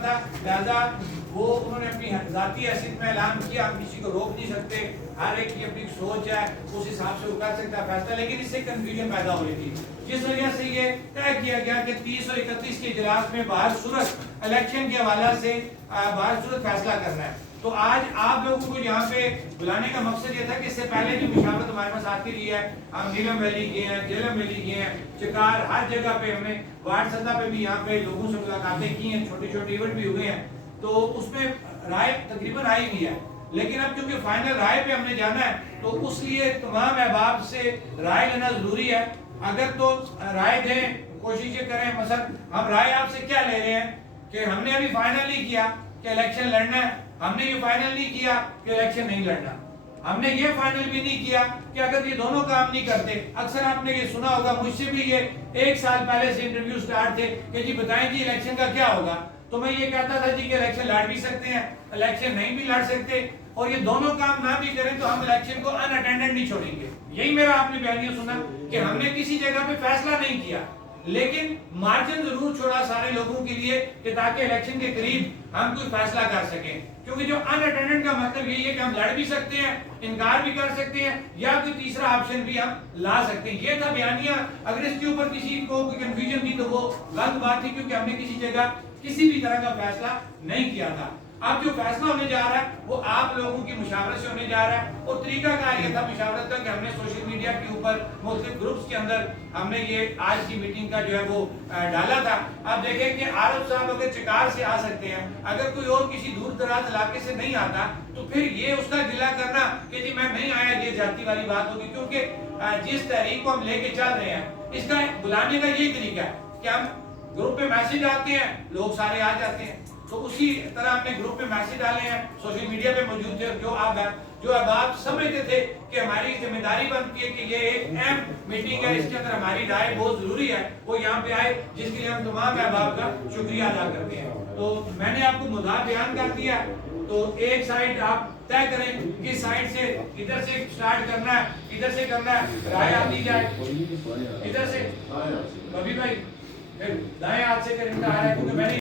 تھا، لہذا وہ انہوں نے اپنی ذاتی حیثیت میں اعلان کیا. ہم کسی کو روک نہیں سکتے، ہر ایک کی اپنی سوچ ہے، اس حساب سے وہ کر سکتا ہے فیصلہ. لیکن اس سے کنفیوژن پیدا ہو رہی تھی، جس وجہ سے یہ طے کیا گیا کہ 30 اور 31 کے اجلاس میں بہر صورت الیکشن کے حوالے سے بہر صورت فیصلہ کرنا ہے. تو آج آپ لوگوں کو یہاں پہ بلانے کا مقصد یہ تھا کہ اس سے پہلے جو مشاورت ہمارے پاس آتی رہی ہے، ہم نیلم ویلی گئے ہیں، جیلم ویلی گئے ہیں، چکار، ہر جگہ پہ ہم نے وارڈ سطح پہ بھی یہاں پہ لوگوں سے ملاقاتیں کی ہیں، چھوٹے چھوٹے ایونٹ بھی ہوئے ہیں. تو اس میں رائے تقریباً آئی بھی ہے. لیکن اب کیونکہ فائنل رائے پہ ہم نے جانا ہے تو اس لیے تمام احباب سے رائے لینا ضروری ہے. اگر تو رائے دیں، کوشش یہ کریں. مثلا ہم رائے آپ سے کیا لے رہے ہیں کہ ہم نے ابھی فائنل نہیں کیا کہ الیکشن لڑنا ہے، ہم نے یہ فائنل نہیں کیا کہ الیکشن نہیں لڑنا، ہم نے یہ فائنل بھی نہیں کیا کہ اگر یہ دونوں کام نہیں کرتے. اکثر آپ نے یہ سنا ہوگا، مجھ سے بھی یہ 1 سال پہلے سے انٹرویو سٹارٹ تھے کہ جی بتائیں جی الیکشن کا کیا ہوگا. تو میں یہ کہتا تھا جی کہ الیکشن لڑ بھی سکتے ہیں، الیکشن نہیں بھی لڑ سکتے، اور یہ دونوں کام نہ بھی کریں تو ہم الیکشن کو ان اٹینڈنٹ نہیں چھوڑیں گے. یہی میرا آپ نے بیانیہ سنا کہ ہم نے کسی جگہ پہ فیصلہ نہیں کیا لیکن مارجن ضرور چھوڑا سارے لوگوں کے لیے کہ تاکہ الیکشن کے قریب ہم کوئی فیصلہ کر سکیں. کیونکہ جو ان اٹینڈنٹ کا مطلب یہی ہے کہ ہم لڑ بھی سکتے ہیں، انکار بھی کر سکتے ہیں، یا کوئی تیسرا آپشن بھی ہم لا سکتے ہیں. یہ تھا بیانیہ. اگر اس کے اوپر کسی کو کوئی کنفیوژن تھی تو وہ غلط بات تھی، کیونکہ ہم نے کسی جگہ کسی بھی طرح کا فیصلہ نہیں کیا تھا. اب جو فیصلہ ہونے جا رہا ہے وہ آپ لوگوں کی مشاورت سے ہونے جا رہا ہے. اور طریقہ کار یہ تھا مشاورت کا کہ ہم نے سوشل میڈیا کے اوپر مختلف گروپس کے اندر ہم نے یہ آج کی میٹنگ کا جو ہے وہ ڈالا تھا. اب دیکھیں کہ عارف صاحب اگر چکار سے آ سکتے ہیں، اگر کوئی اور کسی دور دراز علاقے سے نہیں آتا تو پھر یہ اس کا گلہ کرنا کہ جی میں نہیں آیا، یہ جاتی والی بات ہوگی. کیونکہ جس تحریک کو ہم لے کے چل رہے ہیں اس کا بلانے کا یہی طریقہ ہے کہ ہم گروپ پہ میسج آتے ہیں، لوگ سارے آ جاتے ہیں. تو اسی طرح ہم نے گروپ پہ میسج ڈالے ہیں، سوشل میڈیا پہ موجود تھے. جو آپ سمجھتے تھے کہ ہماری ذمہ داری بنتی ہے کہ یہ ایک اہم میٹنگ ہے، اس کے اندر ہماری رائے بہت ضروری ہے، وہ یہاں پہ آئے، جس کے لیے ہم تمام احباب کا شکریہ ادا کرتے ہیں. تو میں نے آپ کو مدعا بیان کر دیا. تو ایک سائڈ آپ طے کریں کس سائڈ سے، ادھر سے سٹارٹ کرنا ہے، ادھر سے کرنا ہے، رائے آتی جائے. ادھر سے ابھی بھائی دائیں ہاتھ سے کریں گے، کیونکہ میں نے